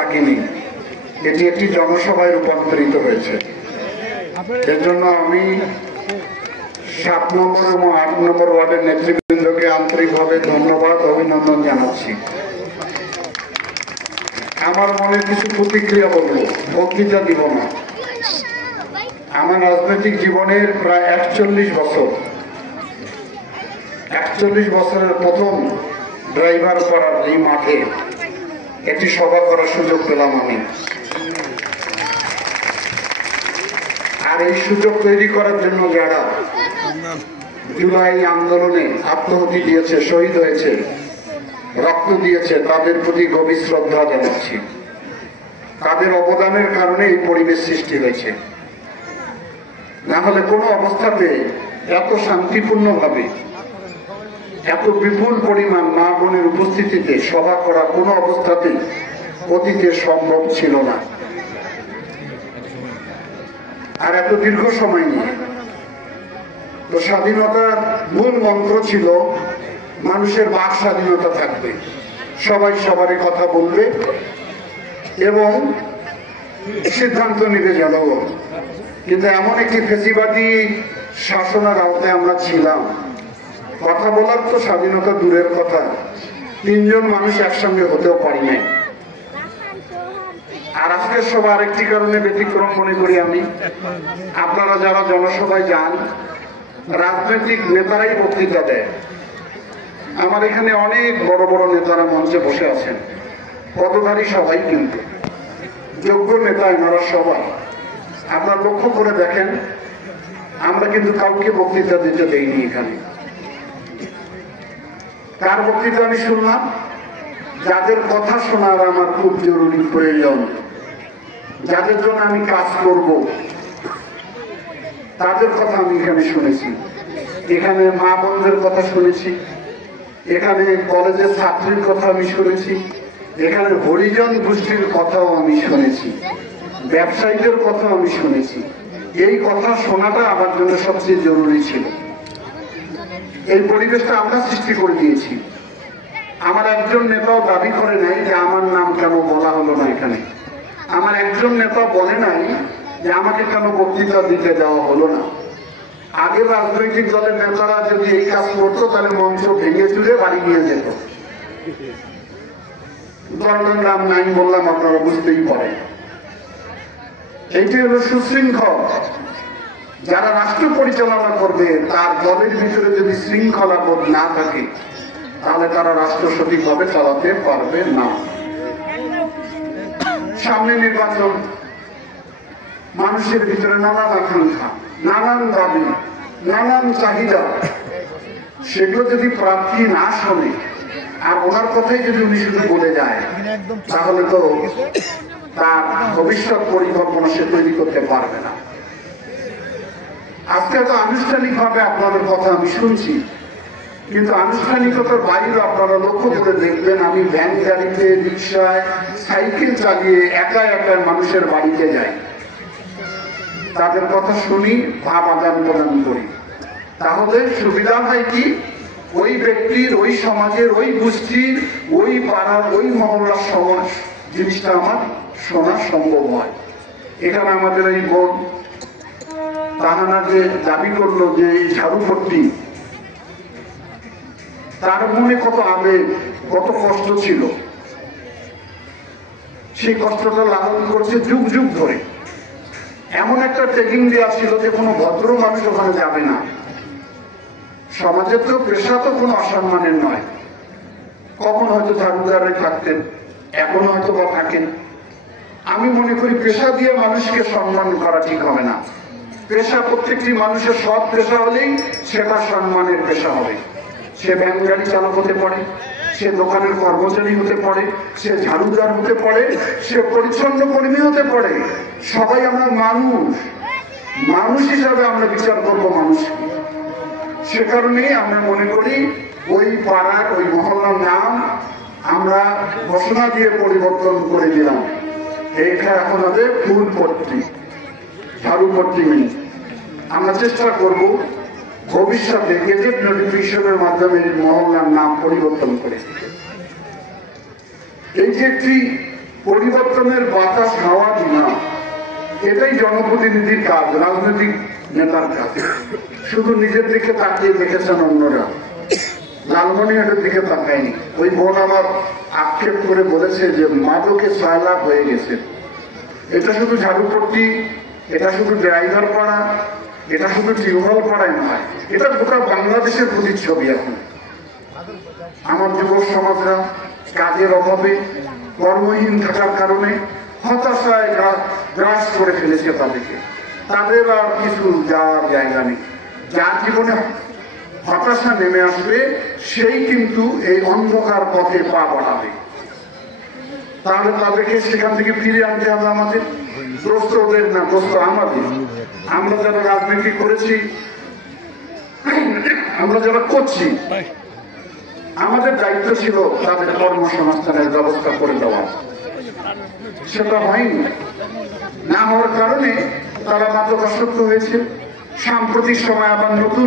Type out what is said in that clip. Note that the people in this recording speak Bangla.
থাকিনি, এটি একটি জনসভায় রূপান্তরিত হয়েছে। এর জন্য আমি 7 নম্বর এবং 8 নম্বর ওয়ার্ডের নেতৃবৃন্দকে আন্তরিকভাবে ধন্যবাদ, অভিনন্দন জানাচ্ছি। আমার মনে কিছু প্রতিক্রিয়া বলবো, বক্তৃতা দিব না। আমার রাজনৈতিক জীবনের প্রায় 41 বছরের প্রথম ড্রাইভার করার এই মাঠে একটি সভা করার সুযোগ পেলাম আমি। আর এই সুযোগ তৈরি করার জন্য যারা জুলাই আন্দোলনে আত্মাহুতি দিয়েছে, শহীদ হয়েছে, রক্ত দিয়েছে, তাদের প্রতি গভীর শ্রদ্ধা জানাচ্ছি। তাদের অবদানের কারণে এই পরিবেশ সৃষ্টি হয়েছে। না হলে কোনো অবস্থাতে এত শান্তিপূর্ণভাবে, এত বিপুল পরিমাণ মা বোনের উপস্থিতিতে সভা করা কোনো অবস্থাতেই অতীতে সম্ভব ছিল না। আর এত দীর্ঘ সময় নিয়ে তো স্বাধীনতার মূল মন্ত্র ছিল মানুষের বাক স্বাধীনতা থাকবে, সবাই সবারই কথা বলবে এবং সিদ্ধান্ত নিবে জনগণ। কিন্তু এমন একটি ফেসিবাদী শাসনের আওতায় আমরা ছিলাম, কথা বলার তো স্বাধীনতা দূরের কথা, 3 জন মানুষ একসঙ্গে হতেও পারি নাই। আর আজকের সভা আরেকটি কারণে ব্যতিক্রম মনে করি আমি। আপনারা যারা জনসভায় যান, রাজনৈতিক নেতারাই বক্তৃতা দেয়। আমার এখানে অনেক বড় বড় নেতারা মঞ্চে বসে আছেন, পদধারী সবাই, কিন্তু যোগ্য নেতা এনারা সবাই। আপনারা লক্ষ্য করে দেখেন, আমরা কিন্তু কাউকে বক্তৃতা দিতে দেইনি এখানে। কার বক্তৃতা আমি শুনলাম? যাদের কথা শোনার আমার খুব জরুরি প্রয়োজন, যাদের জন্য আমি কাজ করব, তাদের কথা আমি এখানে শুনেছি। এখানে মা বোনদের কথা শুনেছি, এখানে কলেজের ছাত্রীর কথা আমি শুনেছি, এখানে হরিজন গোষ্ঠীর কথাও আমি শুনেছি, ব্যবসায়ীদের কথাও আমি শুনেছি। এই কথা শোনাটা আমার জন্য সবচেয়ে জরুরি ছিল। এই পরিবেশটা আমরা সৃষ্টি করে দিয়েছি। আমার একজন নেতাও দাবি করে নাই যে আমার নাম কেন বলা হলো না এখানে। আমার একজন নেতা বলে নাই যে আমাকে কেন বক্তৃতা দিতে দেওয়া হলো না। আগের রাজনৈতিক দলের নেতারা যদি এই কাজ করতো তাহলে মঞ্চ ভেঙে চুরে বাড়ি নিয়ে যেত। দলের নাম নাই বললাম, আপনারা বুঝতেই পারেন। এইটি হলো সুশৃঙ্খল। যারা রাষ্ট্র পরিচালনা করবে তার দলের ভিতরে যদি শৃঙ্খলা বোধ না থাকে, তাহলে তারা রাষ্ট্র সঠিকভাবে চালাতে পারবে না। সামনে নির্বাচন, মানুষের ভিতরে নানান আকাঙ্ক্ষা, নানান দাবি, নানান চাহিদা, সেগুলো যদি প্রার্থী না শোনে আর ওনার কথাই যদি উনি শুধু বলে যায়, তাহলে তো তার ভবিষ্যৎ পরিকল্পনা সে তৈরি করতে পারবে না। আজকে তো আনুষ্ঠানিকভাবে আপনাদের কথা আমি শুনছি, কিন্তু আনুষ্ঠানিকতার বাইরে আপনারা লক্ষ্য করে দেখবেন আমি ভ্যান গাড়িতে, রিক্সায়, সাইকেল চালিয়ে একা একা মানুষের বাড়িতে যাই, তাদের কথা শুনি, ভাব আদান প্রদান করি। তাহলে সুবিধা হয় কি, ওই ব্যক্তির, ওই সমাজের, ওই গোষ্ঠীর, ওই পাড়ার, ওই মহল্লার সমাজ জিনিসটা আমার শোনা সম্ভব হয়। এখানে আমাদের এই বোন তাহানা যে দাবি করলো যে এই ঝাড়ুপট্টি, তার মনে কত আবেগ, কত কষ্ট ছিল, সেই কষ্টটা লালন করছে যুগ যুগ ধরে। এমন একটা ট্রেকিং দেওয়া ছিল যে কোনো ভদ্র মানুষ ওখানে যাবে না। সমাজের তো পেশা তো কোনো অসম্মানের নয়। কখন হয়তো ঝাড়ুদারে থাকতেন, এখন হয়তো বা থাকেন। আমি মনে করি পেশা দিয়ে মানুষকে সম্মান করা ঠিক হবে না। পেশা প্রত্যেকটি মানুষের সৎ পেশা হলেই সেটা সম্মানের পেশা হবে। সে ভ্যান গাড়ি চালক হতে পারে, সে দোকানের কর্মচারী হতে পারে, সে ঝাড়ুদার হতে পারে, সে পরিচ্ছন্ন কর্মী হতে পারে। সবাই আমরা মানুষ, মানুষ হিসাবে আমরা বিচার করবো মানুষকে। সে কারণেই আমরা মনে করি ওই পাড়ার, ওই মহল্লার নাম আমরা ঘোষণা দিয়ে পরিবর্তন করে দিলাম। এইটা এখন হবে ফুলপট্টি, ঝাড়ুপট্টি নেই। আমরা চেষ্টা করব ভবিষ্যতে গেজেট নোটিফিকেশনের মাধ্যমে মহল্লার নাম পরিবর্তন করে। এই যে একটি পরিবর্তন এটাই জনপ্রতিনিধির কাজ, রাজনৈতিক নেতার কাজ। শুধু নিজের দিকে তাকিয়ে দেখেছেন অন্যরা, লালমনিরহাটের দিকে তাকায়নি। ওই বোন আমার আক্ষেপ করে বলেছে যে মাদকে 6 লাখ হয়ে গেছে। এটা শুধু ঝাড়ুপট্টি, এটা শুধু ড্রাইভার পাড়া, এটা শুধু টিউবওয়েল পাড়ায় নয়, এটা গোটা বাংলাদেশের প্রতিচ্ছবি। এখন আমার যুবক সমাজরা কাজের অভাবে, কর্মহীন থাকার কারণে হতাশায় গ্রাস করে ফেলেছে তাদেরকে। তাদের আর কিছু যাওয়ার জায়গা নেই। যার জীবনে হতাশা নেমে আসবে সেই কিন্তু এই অন্ধকার পথে পা বাড়াবে। তাহলে তাদেরকে সেখান থেকে ফিরে আনতে হবে আমাদের। দোস্ত ওদের না, দোস্ত আমাদের। আমরা যারা রাজনীতি করেছি, আমরা যারা করছি, আমাদের দায়িত্ব ছিল তাদের কর্মসংস্থানের ব্যবস্থা করে দেওয়া। সেটা হয়নি। না হওয়ার কারণে তারা মাদকাসক্ত হয়েছে। সাম্প্রতিক সময় আবার নতুন